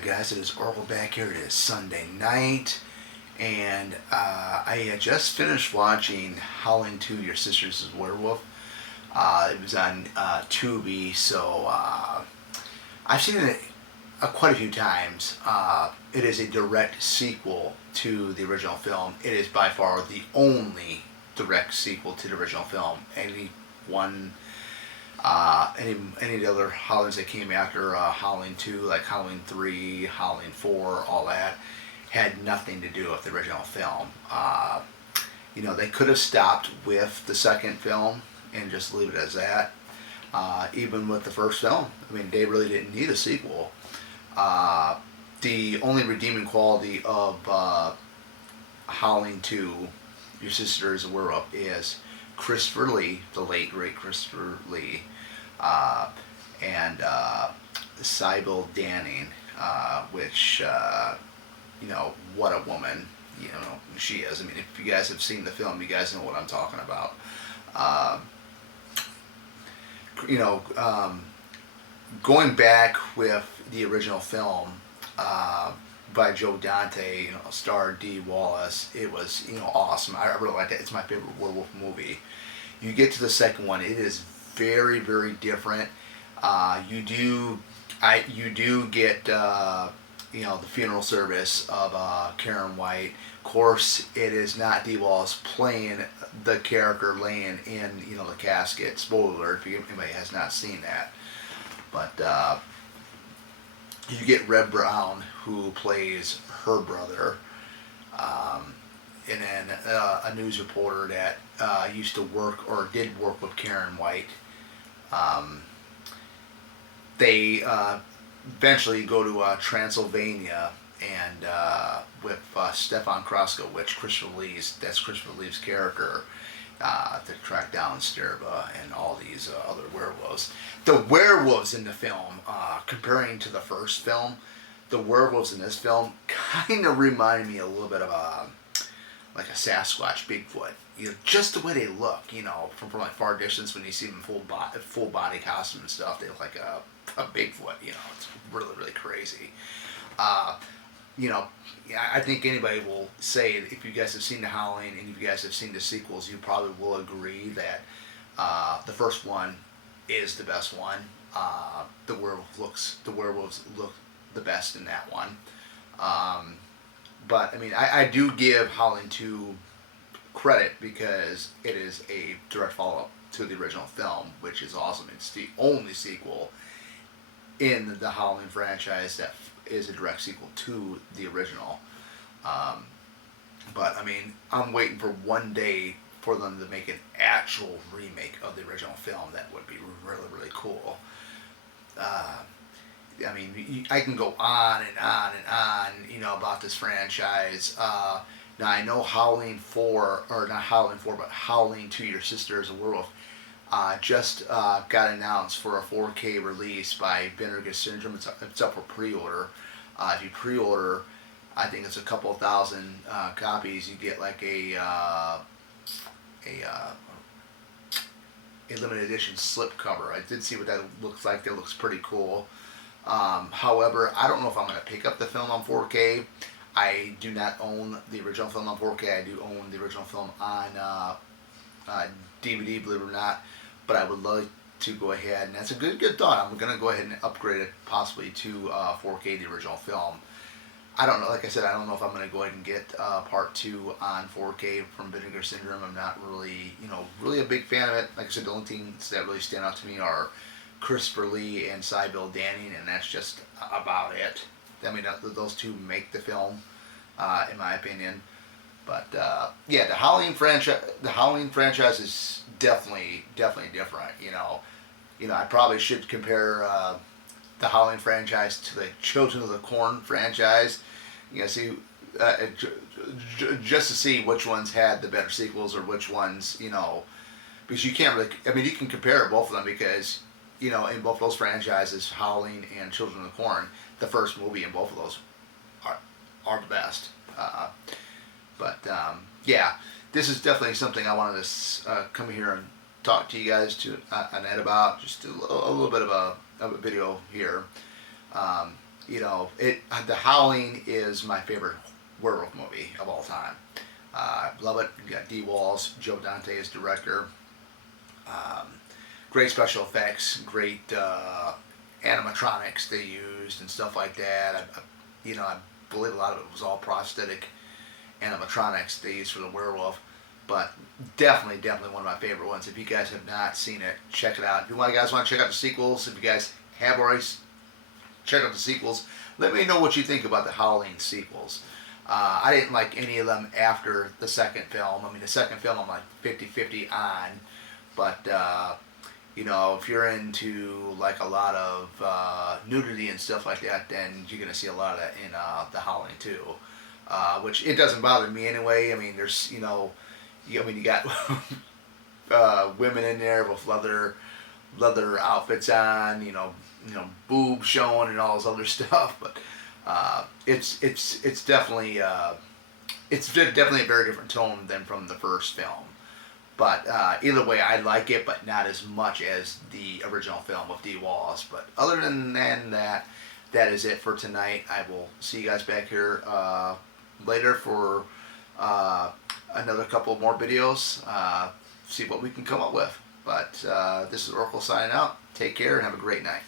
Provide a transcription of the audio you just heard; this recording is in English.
Alright guys, it is Orville back here. It is Sunday night, and I had just finished watching Howling 2, Your Sister's Werewolf. It was on Tubi, so I've seen it quite a few times. It is a direct sequel to the original film. It is by far the only direct sequel to the original film. Any of the other Howlings that came after Howling 2, like Howling 3, Howling 4, all that, had nothing to do with the original film. They could have stopped with the second film and just leave it as that. Even with the first film, I mean, they really didn't need a sequel. The only redeeming quality of Howling 2, Your Sister is a Werewolf, is Christopher Lee, the late great Christopher Lee, and Sybil Danning, which what a woman she is. I mean, if you guys have seen the film, you guys know what I'm talking about. Going back with the original film by Joe Dante, starred Dee Wallace, it was awesome. I really liked it. It's my favorite werewolf movie. You get to the second one, it is very, very different. You do get the funeral service of Karen White. Of course, it is not Dee Wallace playing the character laying in the casket. Spoiler if anybody has not seen that. But you get Red Brown, who plays her brother, and then a news reporter that used to work or did work with Karen White. They eventually go to Transylvania and with Stefan Kraska, which that's Christopher Lee's character, to track down Sterba and all these other werewolves. The werewolves in the film, comparing to the first film, the werewolves in this film kind of remind me a little bit of like a Sasquatch, Bigfoot. Just the way they look. From like far distance when you see them full body costume and stuff, they look like a Bigfoot. It's really, really crazy. I think anybody will say, if you guys have seen The Howling and if you guys have seen the sequels, you probably will agree that the first one is the best one. The werewolves look the best in that one. But I mean, I do give Howling 2 credit because it is a direct follow-up to the original film, which is awesome. It's the only sequel in the Howling franchise that is a direct sequel to the original. But I mean, I'm waiting for one day for them to make an actual remake of the original film. That would be really, really cool. I mean, I can go on and on and on, about this franchise. Now I know Howling 4, or not Howling 4, but Howling 2, Your Sister is a Werewolf, just got announced for a 4K release by Vinegar Syndrome. It's up for pre-order. If you pre-order, I think it's a couple thousand copies. You get like a limited edition slipcover. I did see what that looks like. That looks pretty cool. However, I don't know if I'm going to pick up the film on 4K. I do not own the original film on 4K. I do own the original film on DVD, believe it or not. But I would like to go ahead, and that's a good thought. I'm going to go ahead and upgrade it possibly to 4K, the original film. I don't know. Like I said, I don't know if I'm going to go ahead and get part 2 on 4K from Vinegar Syndrome. I'm not really, really a big fan of it. Like I said, the only things that really stand out to me are Christopher Lee and Sybil Danning, and that's just about it. I mean, those two make the film, in my opinion. But yeah, the Howling franchise is definitely different. I probably should compare the Howling franchise to the Children of the Corn franchise. See, just to see which ones had the better sequels or which ones, because you can't really. I mean, you can compare both of them because, in both those franchises, Howling and Children of the Corn, the first movie in both of those are the best. Yeah, this is definitely something I wanted to come here and talk to you guys on Ed about. Just a little bit of a video here. you know, The Howling is my favorite werewolf movie of all time. Love it. You got D. Walls, Joe Dante as director. Um, Great special effects, great animatronics they used and stuff like that. I believe a lot of it was all prosthetic animatronics they used for the werewolf. But definitely one of my favorite ones. If you guys have not seen it, check it out. If you guys want to check out the sequels, if you guys have already checked out the sequels, let me know what you think about the Howling sequels. I didn't like any of them after the second film. I mean, the second film I'm like 50-50 on. But, if you're into like a lot of nudity and stuff like that, then you're going to see a lot of that in the Howling too. Which it doesn't bother me anyway. I mean, there's, you got women in there with leather outfits on, boobs showing and all this other stuff. But it's definitely a very different tone than from the first film. But either way, I like it, but not as much as the original film with D. Wallace. But other than that, that is it for tonight. I will see you guys back here later for another couple more videos. See what we can come up with. But this is Oracle signing out. Take care and have a great night.